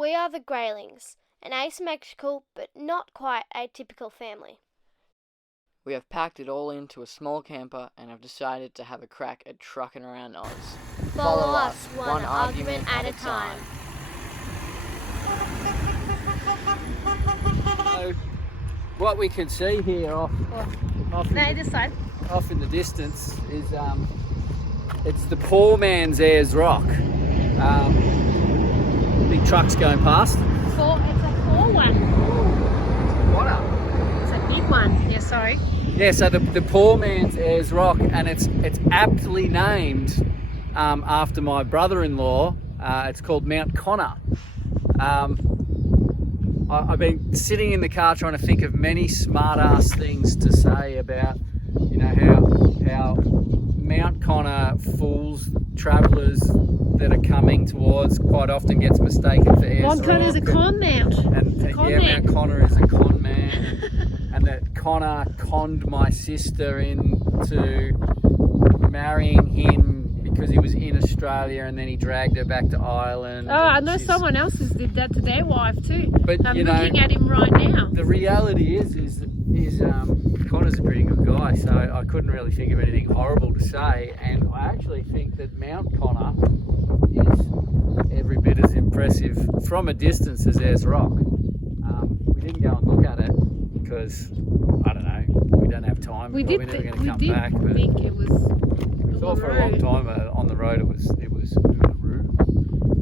We are the Greylings, an asymmetrical but not quite atypical family. We have packed it all into a small camper and have decided to have a crack at trucking around Oz. Follow us one argument at a time. So, what we can see here off in the distance is it's the poor man's Ayers Rock. Big trucks going past. It's a poor one. What? It's a big one. Yeah, sorry. Yeah, so the poor man's Ayers Rock, and it's aptly named after my brother-in-law. It's called Mount Connor. I've been sitting in the car trying to think of many smart-ass things to say about, you know, how Mount Connor fools travellers that are coming towards, quite often gets mistaken for Ayers Rock. Mount Connor is a con mount. Mount Connor is a con man, and that Connor conned my sister into marrying him because he was in Australia, and then he dragged her back to Ireland. Oh, I know someone else did that to their wife too. But I'm looking at him right now. The reality is Connor's a pretty good guy, so I couldn't really think of anything horrible to say, and I actually think that Mount Connor is every bit as impressive from a distance as Ayers Rock. We didn't go and look at it because, I don't know, we don't have time. We're never going to come back. But think it was we thought for a long time on the road it was Uluru.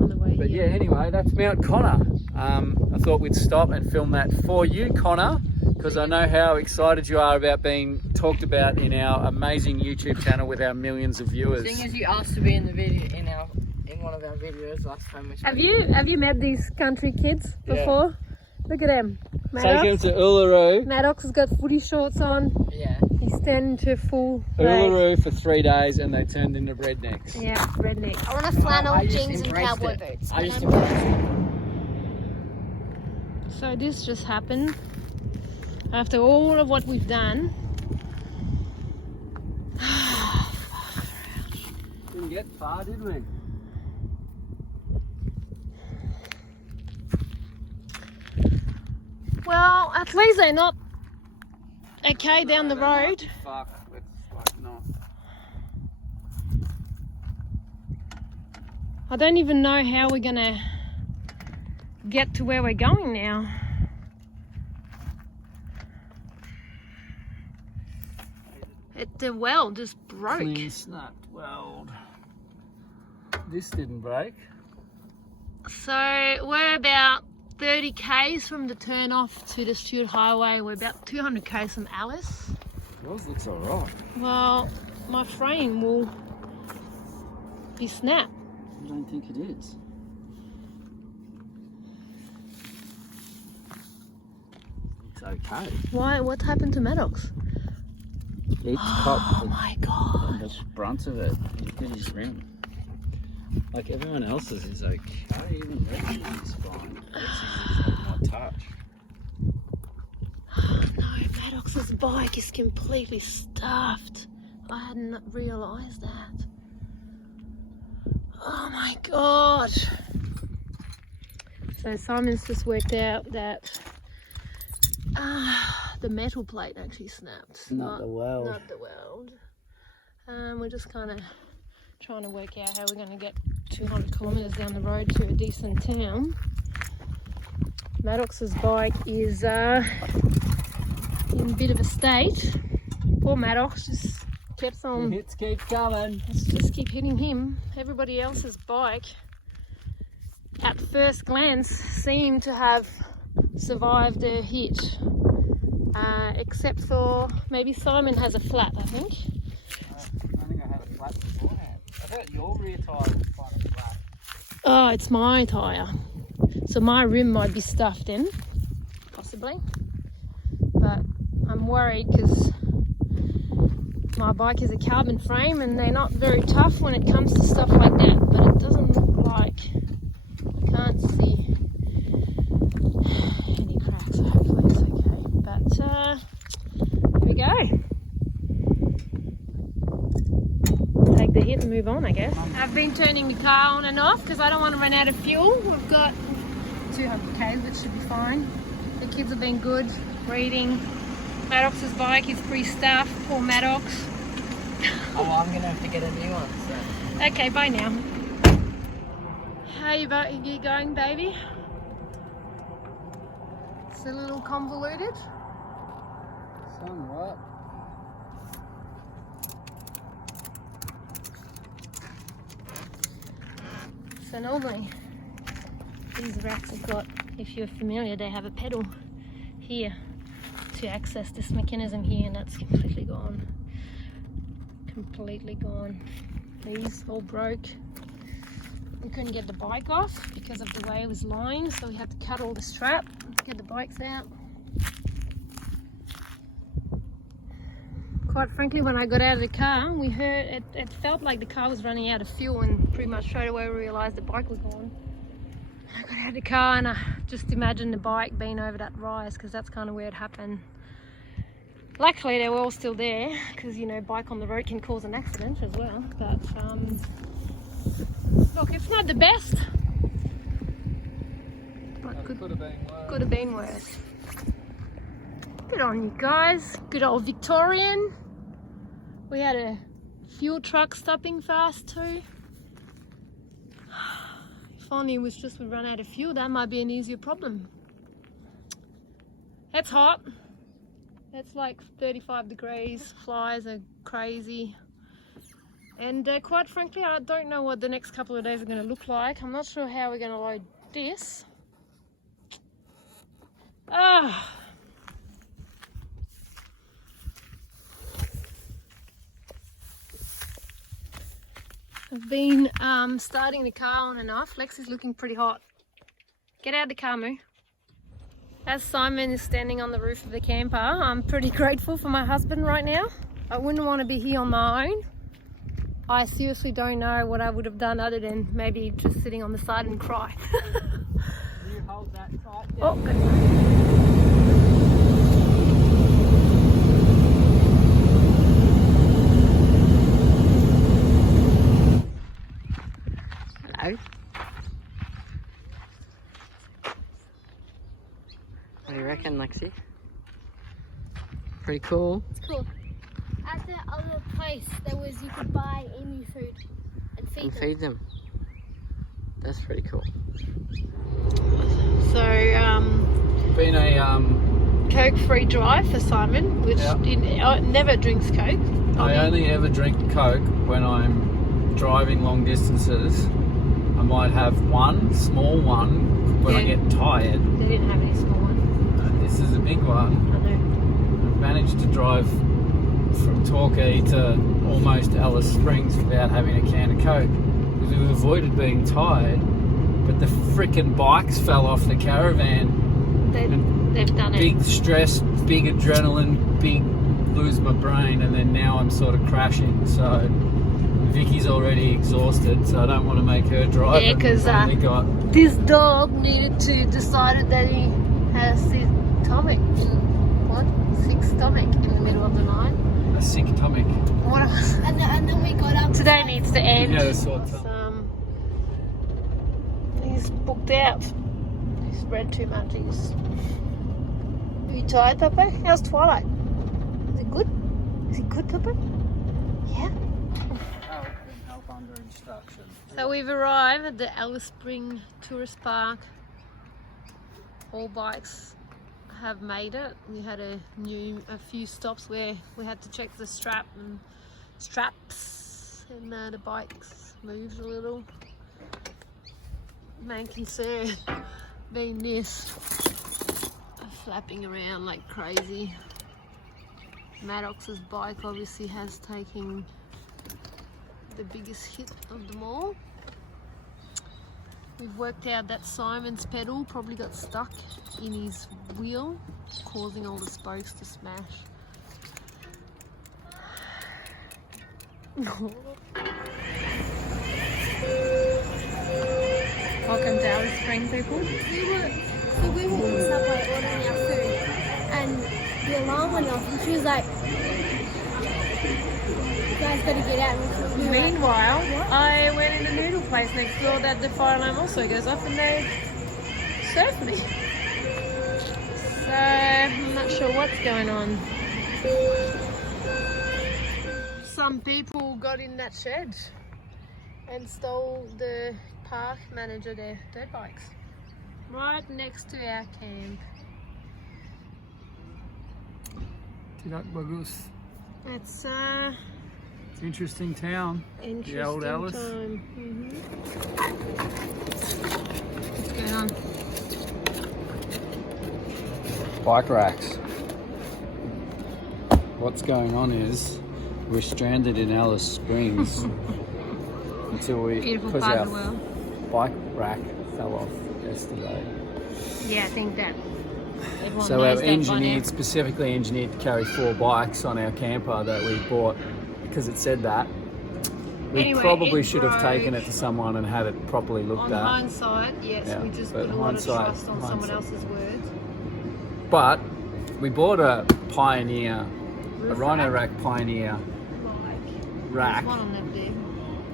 On the way. But yeah, anyway, that's Mount Connor. I thought we'd stop and film that for you, Connor, because I know how excited you are about being talked about in our amazing YouTube channel with our millions of viewers. Seeing as you asked to be in the video in one of our videos last time we spoke. Have you met these country kids before? Yeah. Look at them. Take him to Uluru. Maddox has got footy shorts on. Yeah. He's turned into full. Uluru for 3 days, and they turned into rednecks. Yeah, rednecks. I want a flannel, jeans and cowboy boots. I just embraced it. So this just happened after all of what we've done. Didn't get far, did we? Well, at least they're not okay down the road. Fuck, let's not. I don't even know how we're gonna get to where we're going now. The weld just broke. Clean snapped weld. This didn't break. So we're about 30 k's from the turn off to the Stewart Highway. We're about 200 k's from Alice. Yours looks alright. Well, my frame will be snapped. I don't think it is. It's okay. Why? What happened to Maddox? Oh my god. The brunt of it. He's got his rim. Like everyone else's is okay. Even Rex's is fine. Rex's is like my touch. Oh no, Maddox's bike is completely stuffed. I hadn't realised that. Oh my god. So Simon's just worked out that the metal plate actually snapped. Not the weld. Not the weld. We're just kind of trying to work out how we're going to get 200 kilometres down the road to a decent town. Maddox's bike is in a bit of a state. Poor Maddox just kept on. The hits keep coming. Let's just keep hitting him. Everybody else's bike, at first glance, seemed to have survived a hit. Except for maybe Simon has a flat, I think. I think I had a flat beforehand. I thought your rear tyre was kind of flat. Oh, it's my tyre. So my rim might be stuffed in, possibly. But I'm worried because my bike is a carbon frame and they're not very tough when it comes to stuff like that. But it doesn't look like, I can't see any cracks, so hopefully it's okay. But here we go. Take the hit and move on, I guess. I've been turning the car on and off because I don't want to run out of fuel. We've got 200 k's, which should be fine. The kids have been good, reading. Maddox's bike is pre-stuffed. Poor Maddox. Oh, I'm going to have to get a new one, so. Okay, bye now. How you going, baby? It's a little convoluted. Somewhat. So normally these racks have got, if you're familiar, they have a pedal here to access this mechanism here, and that's completely gone. Completely gone. These all broke. We couldn't get the bike off because of the way it was lying, so we had to cut all the strap, get the bikes out. Quite frankly, when I got out of the car, we heard it felt like the car was running out of fuel, and pretty much straight away we realised the bike was gone. I got out of the car and I just imagined the bike being over that rise, because that's kind of where it happened. Luckily they were all still there, because you know, bike on the road can cause an accident as well. But look, it's not the best, but could have been worse. Good on you guys. Good old Victorian. We had a fuel truck stopping fast too. If only it was just we run out of fuel, that might be an easier problem. It's hot. It's like 35 degrees. Flies are crazy. And quite frankly, I don't know what the next couple of days are going to look like. I'm not sure how we're going to load this. I've been starting the car on and off. Lex is looking pretty hot. Get out of the car, Moo. As Simon is standing on the roof of the camper, I'm pretty grateful for my husband right now. I wouldn't want to be here on my own. I seriously don't know what I would have done other than maybe just sitting on the side and cry. You hold that tight. Oh, good. Hello. What do you reckon, Lexi? Pretty cool. It's cool. At the other place, you could buy emu food and feed them. That's pretty cool. So, Been a Coke-free drive for Simon, which he never drinks Coke. I only ever drink Coke when I'm driving long distances. I might have one small one when I get tired. They didn't have any small one. This is a big one. I know. I've managed to drive from Torquay to almost Alice Springs without having a can of Coke, because we've avoided being tired, but the frickin' bikes fell off the caravan. They've done it. Big stress, big adrenaline, big lose my brain, and then now I'm sort of crashing. So Vicky's already exhausted, so I don't want to make her drive. Yeah, because this dog decided that he has sick stomach. What? Sick stomach in the middle of the night. A sick stomach. What else? And then we got up. Today needs to end. Yeah, sort of. He's booked out. He's read too much. Are you tired, Papa? How's Twilight? Is it good? Is it good, Papa? Yeah. Help under instruction. So we've arrived at the Alice Spring Tourist Park. All bikes have made it. We had a few stops where we had to check the straps, and the bikes moved a little. Main concern being this flapping around like crazy. Maddox's bike obviously has taken the biggest hit of them all. We've worked out that Simon's pedal probably got stuck in his wheel, causing all the spokes to smash. Welcome to Alice Spring, people. We were in Subway ordering our food, and the alarm went off, and she was like, "You guys gotta get out." And we were Meanwhile, I went in a noodle place next door that the fire alarm also goes off, and they surf me. So I'm not sure what's going on. Some people got in that shed and stole the park manager their dirt bikes right next to our camp. It's Interesting town. interesting The old Alice. time. What's going on? Bike racks. What's going on is we're stranded in Alice Springs until we Beautiful because part our of the world. bike rack fell off yesterday. Yeah, I think that everyone So knows our that by specifically engineered to carry 4 bikes on our camper that we bought because it said that. We Anyway, probably it should have broke. taken it to someone and had it properly now. looked On at. hindsight, yes, Yeah, we just but put a lot of hindsight- trust on someone hindsight. else's words. But we bought a Pioneer, a Roof Rhino rack? Rack Pioneer Like, rack there's one on that there.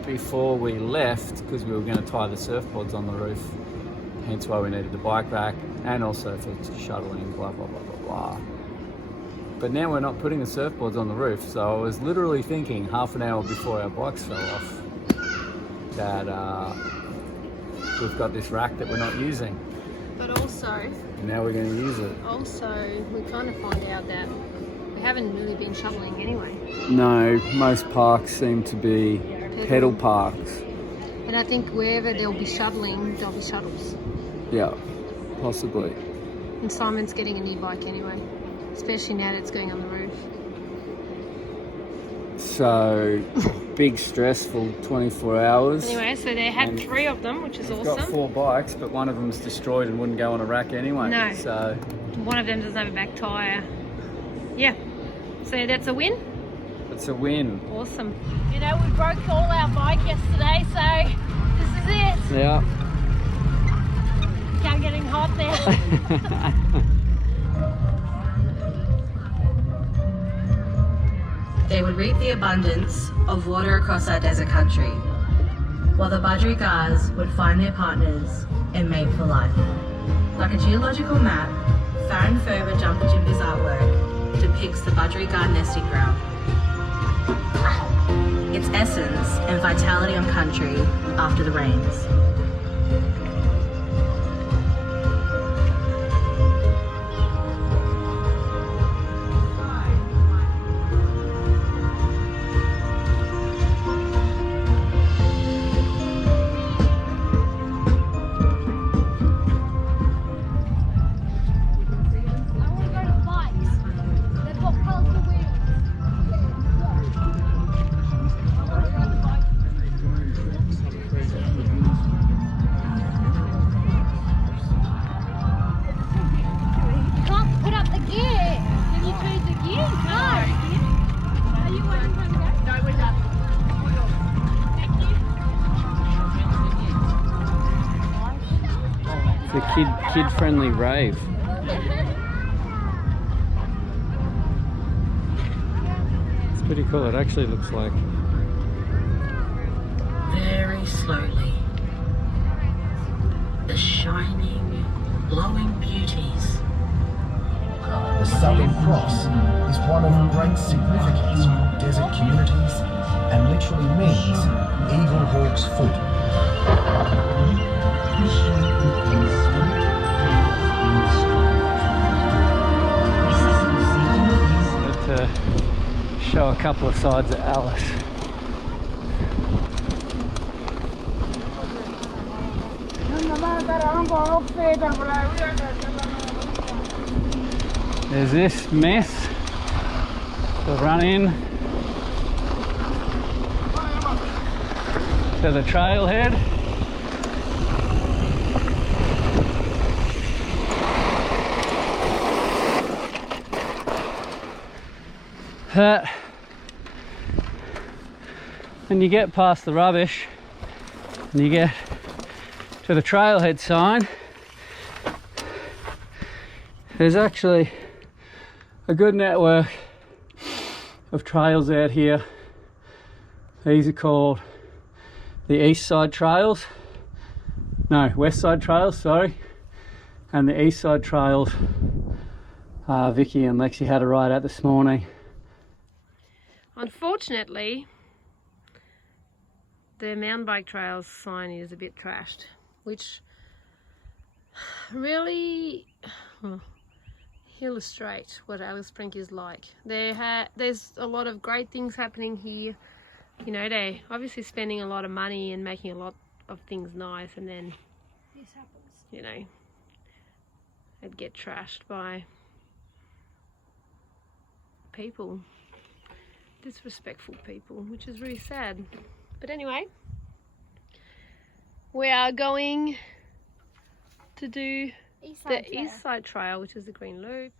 before we left because we were going to tie the surfboards on the roof. Hence why we needed the bike rack and also for shuttling, blah, blah, blah, blah, blah. But now we're not putting the surfboards on the roof, so I was literally thinking half an hour before our bikes fell off that we've got this rack that we're not using. But also, And now we're going to use it. we kind of find out that we haven't really been shoveling anyway. No, most parks seem to be pedal parks. And I think wherever there'll be shoveling, there'll be shuttles. Yeah, possibly. And Simon's getting an e-bike anyway, especially now that it's going on the roof. So, big stressful 24 hours. Anyway, so they had And 3 of them, which is We've got awesome. 4 bikes, but one of them's destroyed and wouldn't go on a rack anyway. No. So, One of them doesn't have a back tyre. Yeah. So that's a win. it's a win. Awesome. You know, we broke all our bike yesterday, so this is it. Yeah. It's getting hot there. They would reap the abundance of water across our desert country, while the Budgerigars would find their partners and mate for life. Like a geological map, Farron Ferber Jumper Jimby's artwork depicts the Budgerigar nesting ground. Its essence and vitality on country after the rains. It's a kid-friendly rave. It's pretty cool. It actually looks like. Very slowly, the shining, glowing beauties The Southern Cross is one of great significance for desert communities and literally means Eagle Hawk's foot. To show a couple of sides of Alice. There's this mess. We'll run in to the trailhead. And you get past the rubbish and you get to the trailhead sign. There's actually a good network of trails out here. These are called the East Side Trails. No, West Side Trails, sorry. And the east side trails, Vicky and Lexi had a ride out this morning. Unfortunately, the mountain bike trails sign is a bit trashed, which really illustrate what Alice Springs is like. There's a lot of great things happening here. You know, they're obviously spending a lot of money and making a lot of things nice, and then This happens. you know, it'd get trashed by people, disrespectful people, which is really sad. But anyway, we are going to do the east side trail, which is the green loop.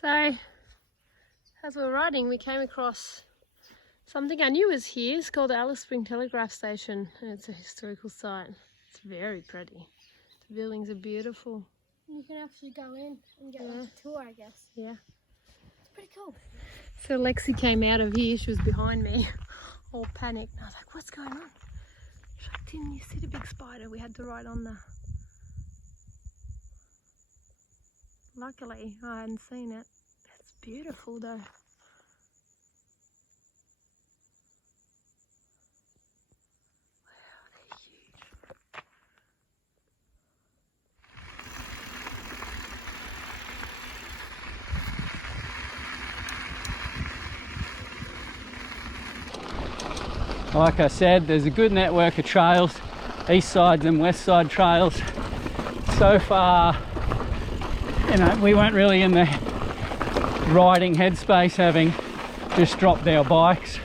So, as we were riding, we came across something I knew was here. It's called the Alice Spring Telegraph Station, and it's a historical site. It's very pretty. The buildings are beautiful. You can actually go in and get like a tour, I guess. Yeah. It's pretty cool. So Lexi came out of here. She was behind me, all panicked. And I was like, "What's going on?" She's like, "Didn't you see the big spider? We had to ride on the." Luckily, I hadn't seen it. It's beautiful though. Like I said, there's a good network of trails, east side and west side trails. So far, you know, we weren't really in the riding headspace, having just dropped our bikes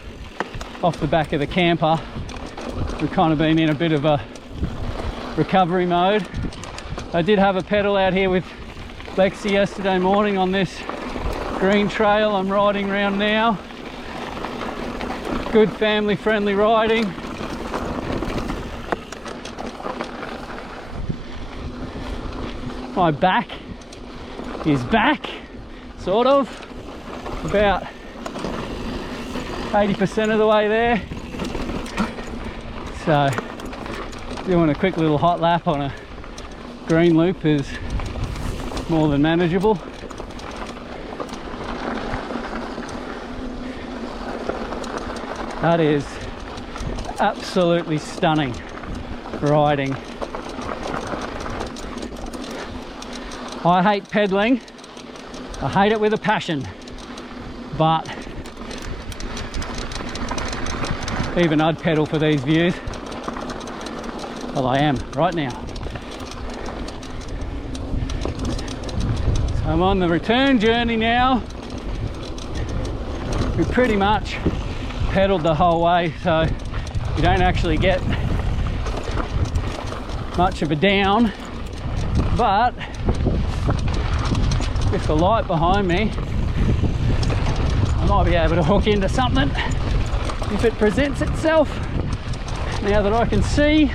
off the back of the camper. We've kind of been in a bit of a recovery mode. I did have a pedal out here with Lexi yesterday morning on this green trail I'm riding around now. Good family friendly riding. My back is back, sort of, about 80% of the way there. So doing a quick little hot lap on a green loop is more than manageable. That is absolutely stunning riding. I hate pedaling. I hate it with a passion. But even I'd pedal for these views. Well, I am right now. So I'm on the return journey now. We pretty much pedaled the whole way, so you don't actually get much of a down, but with the light behind me I might be able to hook into something if it presents itself. Now that I can see,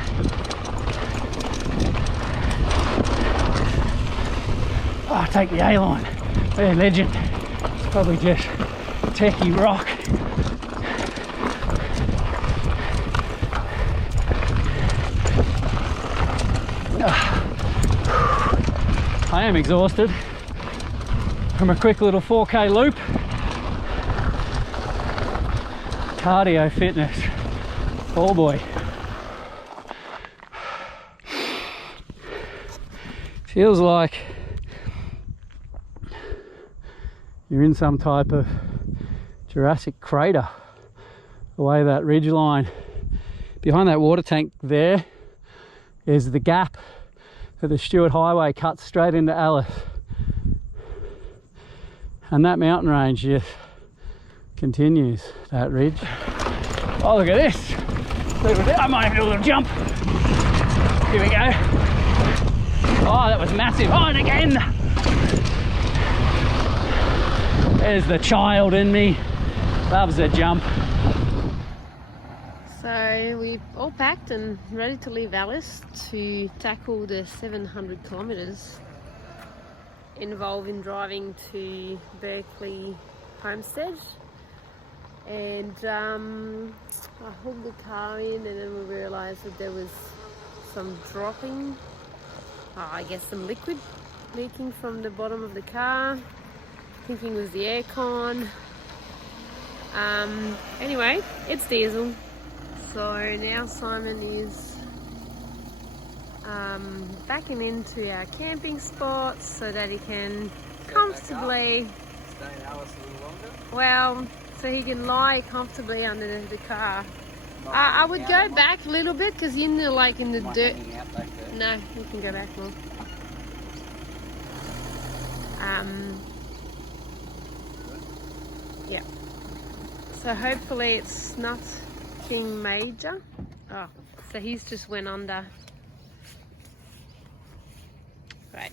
oh, take the A-line, they're legend. It's probably just techie rock. I am exhausted from a quick little 4K loop. Cardio fitness, oh boy. Feels like you're in some type of Jurassic crater. The way that ridge line behind that water tank there is the gap that the Stewart Highway cuts straight into Alice. And that mountain range just continues, that ridge. Oh, look at this. I might have to do a little jump. Here we go. Oh, that was massive. Oh, and again. There's the child in me. Loves a jump. So we've all packed and ready to leave Alice to tackle the 700 kilometres involving driving to Berkeley Homestead. And I hooked the car in, and then we realised that there was some dropping, I guess some liquid leaking from the bottom of the car, thinking it was the aircon. Anyway, it's diesel. So now Simon is backing into our camping spot so that he can comfortably, Stay in Alice a little longer. well, so he can lie comfortably under the car. I would go back a little bit because in the dirt. Out back there. No, you can go back more. Yeah. So hopefully it's nothing major. Oh, so he's just went under. Right.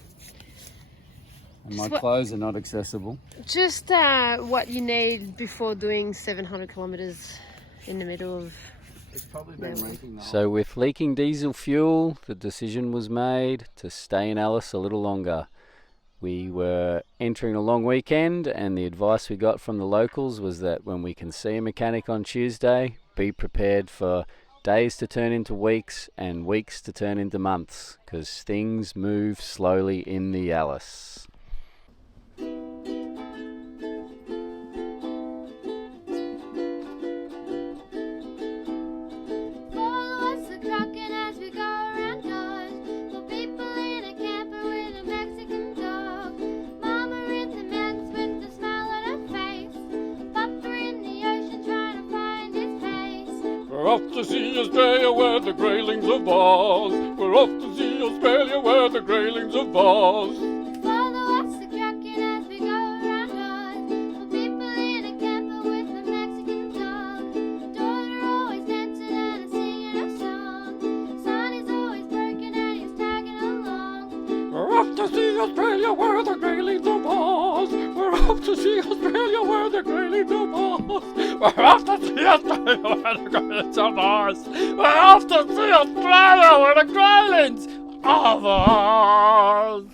And my clothes are not accessible. Just what you need before doing 700 kilometres in the middle of. It's probably been leaking the whole. So with leaking diesel fuel, the decision was made to stay in Alice a little longer. We were entering a long weekend, and the advice we got from the locals was that when we can see a mechanic on Tuesday, be prepared for days to turn into weeks and weeks to turn into months, because things move slowly in the Alice. We're off to see Australia where the greylings are bars. We're off to see Australia where the greylings are bars. Follow us, the cracking as we go around us. For people in a camper with a Mexican dog. Daughter always dancing and singing a song. Son is always working and he's tagging along. We're off to see Australia where the greylings are bars. We're off to see Australia where the greylings are bars. We're off to see Australia where the greylings are bars. We're off to see Australia where the greylings are bars.